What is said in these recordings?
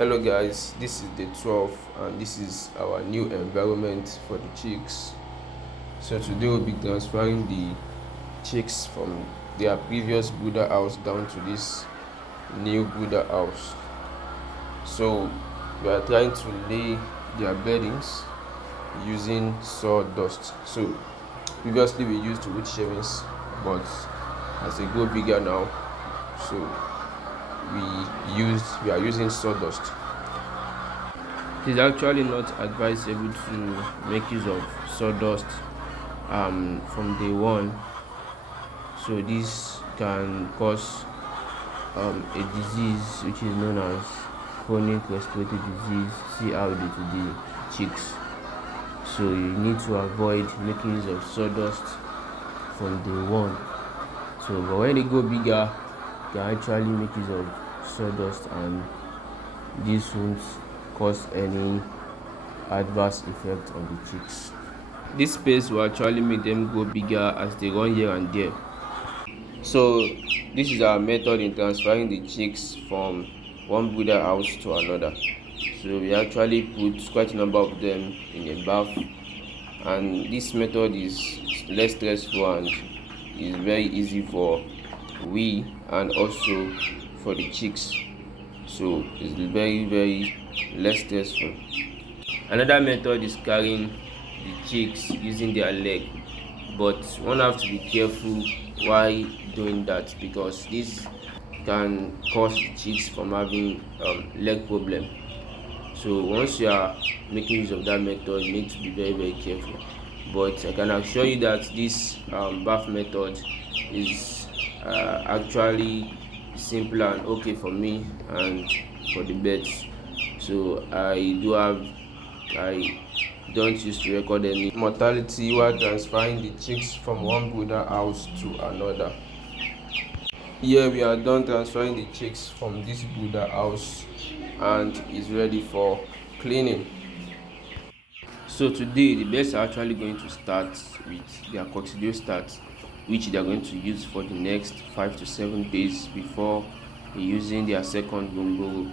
Hello guys, this is day 12 and this is our new environment for the chicks. So today we'll be transferring the chicks from their previous brooder house down to this new brooder house. So we are trying to lay their beddings using sawdust. So previously we used wood shavings, but as they go bigger now, so we are using sawdust. It is actually not advisable to make use of sawdust from day one, so this can cause a disease which is known as chronic respiratory disease CRD to the chicks. So you need to avoid making use of sawdust from day one. So but when they go bigger, you can actually make use of sawdust and this won't cause any adverse effect on the chicks. This space will actually make them go bigger as they run here and there. So this is our method in transferring the chicks from one brooder house to another. So we actually put quite a number of them in a bath, and this method is less stressful and is very easy for we and also for the chicks. So it's very less stressful. Another method is carrying the chicks using their leg, but one have to be careful while doing that because this can cause the chicks from having leg problem. So once you are making use of that method, you need to be very careful. But I can assure you that this bath method is actually simple and okay for me and for the birds. So I don't used to record any mortality while transferring the chicks from one brooder house to another. Here we are done transferring the chicks from this brooder house and is ready for cleaning. So today the birds are actually going to start with their COCCIDIOSTAT, which they are going to use for the next 5 to 7 days before using their second bongo.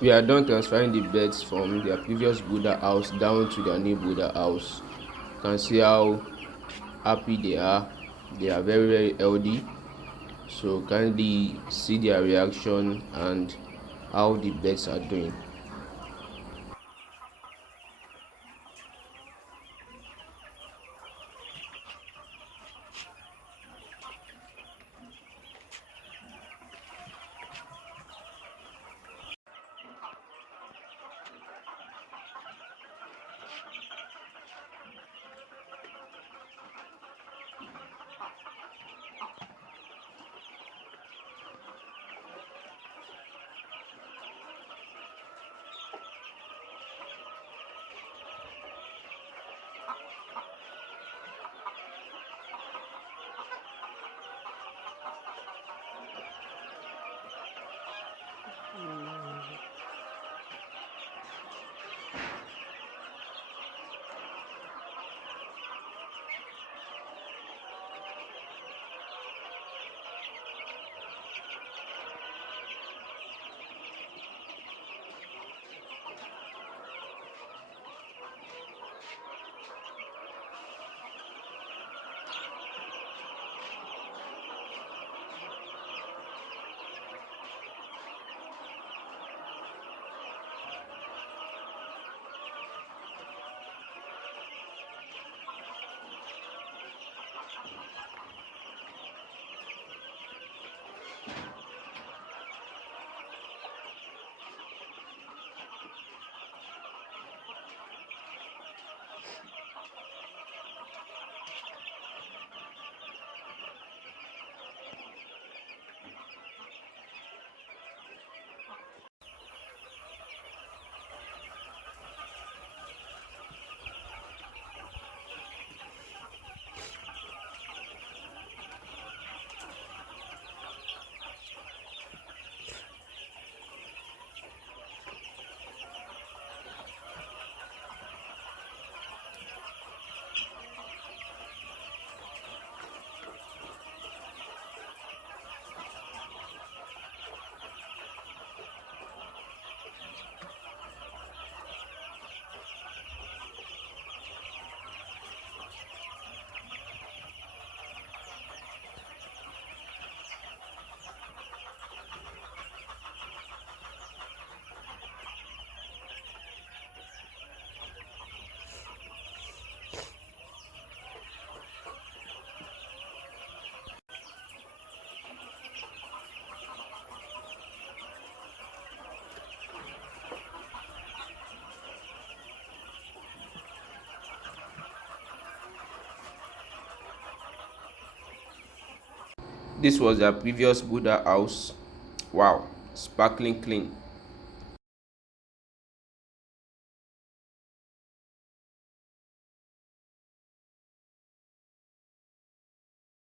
We are done transferring the birds from their previous brooder house down to their new brooder house. You can see how happy they are. They are very healthy. So kindly see their reaction and how the birds are doing. This was their previous brooder house. Wow, sparkling clean.